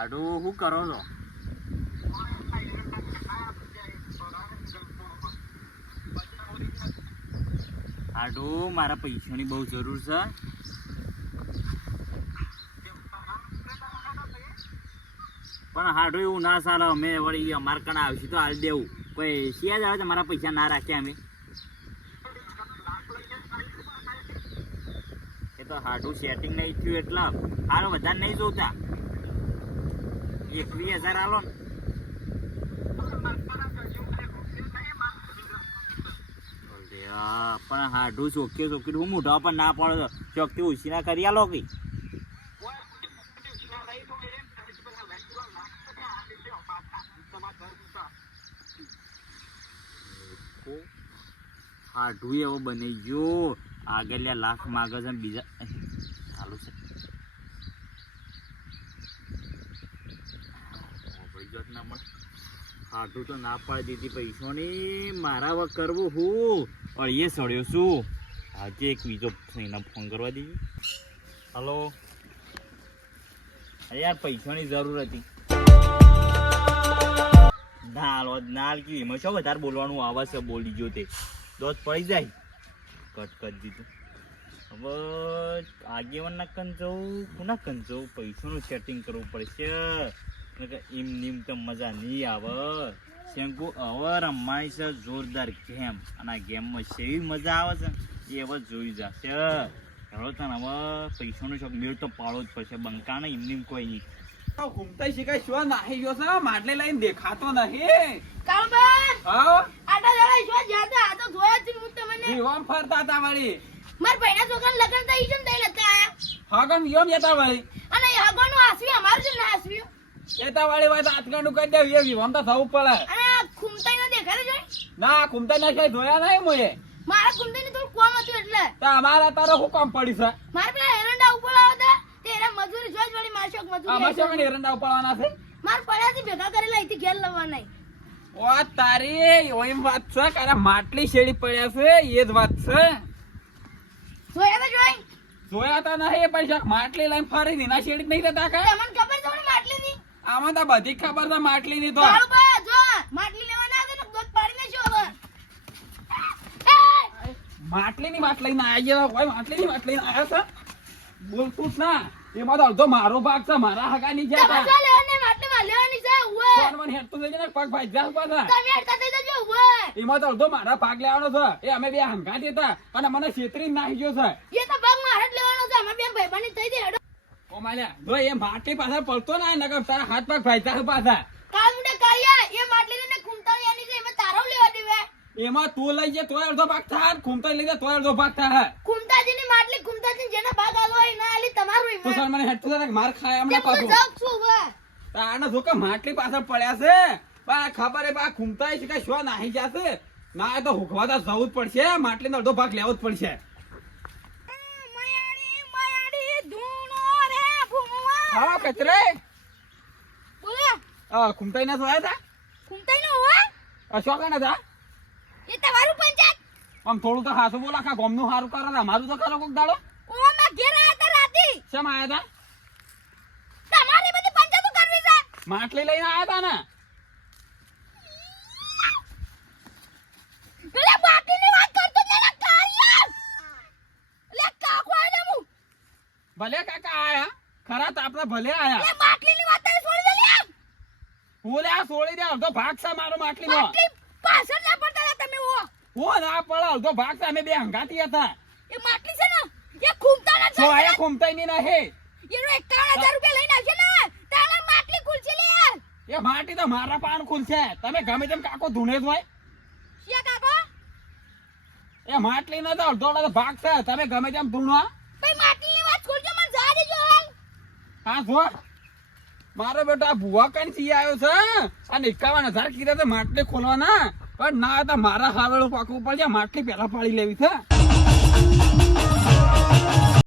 આડું શું કરો છો? આડું મારા પૈસાની બહુ જરૂર છે. પણ હાડું એવું ના ચાલે. અમે વળી અમારે કણ આવશે તો હાલ દેવું. કોઈ શિયા જ આવે તો મારા પૈસા ના રાખ્યા અમે. એ તો હાડું સેટિંગ નહીં થયું એટલે હાલ વધારે નહીં જોતા. 21,000 આલો ને. પણ હાડું ચોખ્ખી હું મોઢા પણ ના પડે ચોખ્ખી ઉછી ના કરી આલો કઈ. હાડું એવો બની ગયો. આગળ લાખ માગે છે બીજા ચાલુ છે. હાડું તો ના પાડી દીધી પૈસાની. મારા વખત કરવું હું અળીએ સડ્યો છું. આજે એક બીજો ફોન કરવા દીધો. હલો યાર પૈસાની જરૂર હતી. નાલ કે એમાં શું વધારે બોલવાનું આવે છે. બોલી ગયો તે દોત પડી જાય. કટ કરી દીધું. હવે આગેવાન ના કન જવું કોના કન જવું. પૈસાનું સેટિંગ કરવું પડશે. એમ નીમ તો મજા નહીં આવે. શેંકુ હવે રમાય છે જોરદાર ગેમ. અને આ ગેમમાં સેવી મજા આવે છે એ હવે જોઈ જશે. હવે તને હવે પૈસાનો શોખ મેળ તો પાડવો જ પડશે. બંકા ને એમ કોઈ નહીં. ઘૂમતા શીખાય શું નાહી ગયો છે. માટલે લઈને દેખાતો નહીં. કાળબા હા આટા જરા શું જાતા આ તો જોયા જ હું તમને. જીવમ ફરતા હતા વળી. માર ભાઈના છોકરાને લગન થઈ છે ને તઈ લતા આયા. હગન યોમ જતા વળી. અને એ હગવાનું આસવી અમારું છે ને આસવી. એતા વાળી વાત આટકાનું કરી દેવી એવી વમ તો થવું પડે. અને આ ખુમતાઈ નો દેખાડે છે. ના ઘૂમતા ના કઈ જોયા નહીં મોએ. મારા ખુમતાઈ ને થોડું કોમ હતું એટલે. તો અમારા તારો શું કામ પડી છે. મારા પેલા એરંડા ઉપર આવતા તે એરા મજૂરી જોઈ વળી માર શોક મજૂરી. આમાં શું મને એરંડા ઉપાડવાના છે. માર પડ્યાથી ભેગા કરેલા અહીંથી ઘેર લાવવાના. ઓ તારી ઓઈમ વાત છે કારા માટલી શેડી પડ્યા છે એ જ વાત છે. જોયા તો જોઈ. જોયા તો નહીં પણ માટલી લઈને ફરી દીના શેડી નહીં જતા કા. તમને ખબર છે મને માટલી ની. આમાં તો બધી ખબર છે માટલી ની તો. કાળબા જો માટલી લેવા ના દે તો દોત પાડી લેજો હવે. માટલી ની વાત લઈને આવી ગયો ભાઈ. માટલી ની વાત લઈને આવ્યા છે. બોલતું જ ના. એમાં તો અડધો મારો ભાગ છે. મારા હગા ની તમે જ્યાં જો લેવાની માટલી માં લેવાની છે ઉવે. મને હેડતું થઈ જાય ને પગ ભાઈ જા પાછા. તમે હેડતા થઈ જજો ઉવે. એમાં તો અડધો મારા ભાગ લેવાનો છે. એ અમે બે હંગાતી હતા અને મને છેતરી નાખી ગયો છે. એ તો ભાગ મારે જ લેવાનો છે. અમે બે ભાઈબંધી થઈ દે હેડો. ઓ માલ્યા જો એ માટલી પાછા પડતો ના નકર તારા હાથ પગ ભાઈ જા પાછા. કાલ મુડે કાળિયા એ માટલી ને કુંતાળિયાની છે એમાં તારો લેવા દેવે. એમાં તું લઈ જાય તોય અડધો ભાગ થાય. ખૂમતા લઈ જાય તોય અડધો ભાગ થાય. કુંતાજીની માટલી કુંતાજી જેના ભાગ આલો હોય ના આલી તમારું તું સર મને હેડતું થાય માર ખાય તે હમણાં હું પાછું. જાઉં છું ઉવે. આના જોકે માટલી પાછળ પડ્યા છે. પણ ખબર હે બા ખૂમતા છે કે શું નાહી જશે. ના એ તો હુકવા તો જવું જ પડશે. માટલીનો અડધો ભાગ લેવો જ પડશે. હા કચરે બોલો ખૂમતાઈ ના જોયા હતા. કુંતાઈ નો હોય શું કાના હતા. એ તમારું પંચાયત. આમ થોડું તો ખાસું બોલા ખા ગોમનું સારું કરે છે. મારું તો કરો કોક દાડો. ઓ માં ઘેર આયા તા રાતી. શેમ આયા હતા. તમારી બધી પંચાયતો કરવી છે. માટલી લઈને આયા હતા ને. એટલે બાકીની વાત કરતો ને કાળિયા. એટલે કાકો આલે મુ. ભલે કાકા આયા ખરા તો આપણે ભલે આયા. એટલે બાટલીની વાત તમે છોડી દે લે. હું લે આ છોડી દે. અડધો ભાગ છે મારો માટલીનો. બાટલી પાછળ ના પડતા હતા તમે ઓ. હું ના પડે અડધો ભાગ છે. અમે બે હંગાતી હતા. એ બાટલી છે ને એ ખૂમતાના છે. જો આયા ખૂમતાઈ ની નહીં. એનો 51,000 રૂપિયા લઈને આવશે ને તારા માટલી ખુલશે લે. એ માટી તો મારા પાન ખુલશે. તમે ગમે તેમ કાકો ધૂણે જ હોય. શિયા કાકો એ માટલી નો તો અડધો ભાગ છે. તમે ગમે તેમ ધૂણો. ભાઈ માટલીની વાત છોડજો મને જા દેજો હાલ. હા જો મારો બેટો આ ભુવા કઈ સી આવ્યો છે. આ 51,000 કીધા તો માટલી ખોલવાના. પણ ના તો મારા હાવેળું પાકવું પડશે. માટલી પેલા પાડી લેવી છે.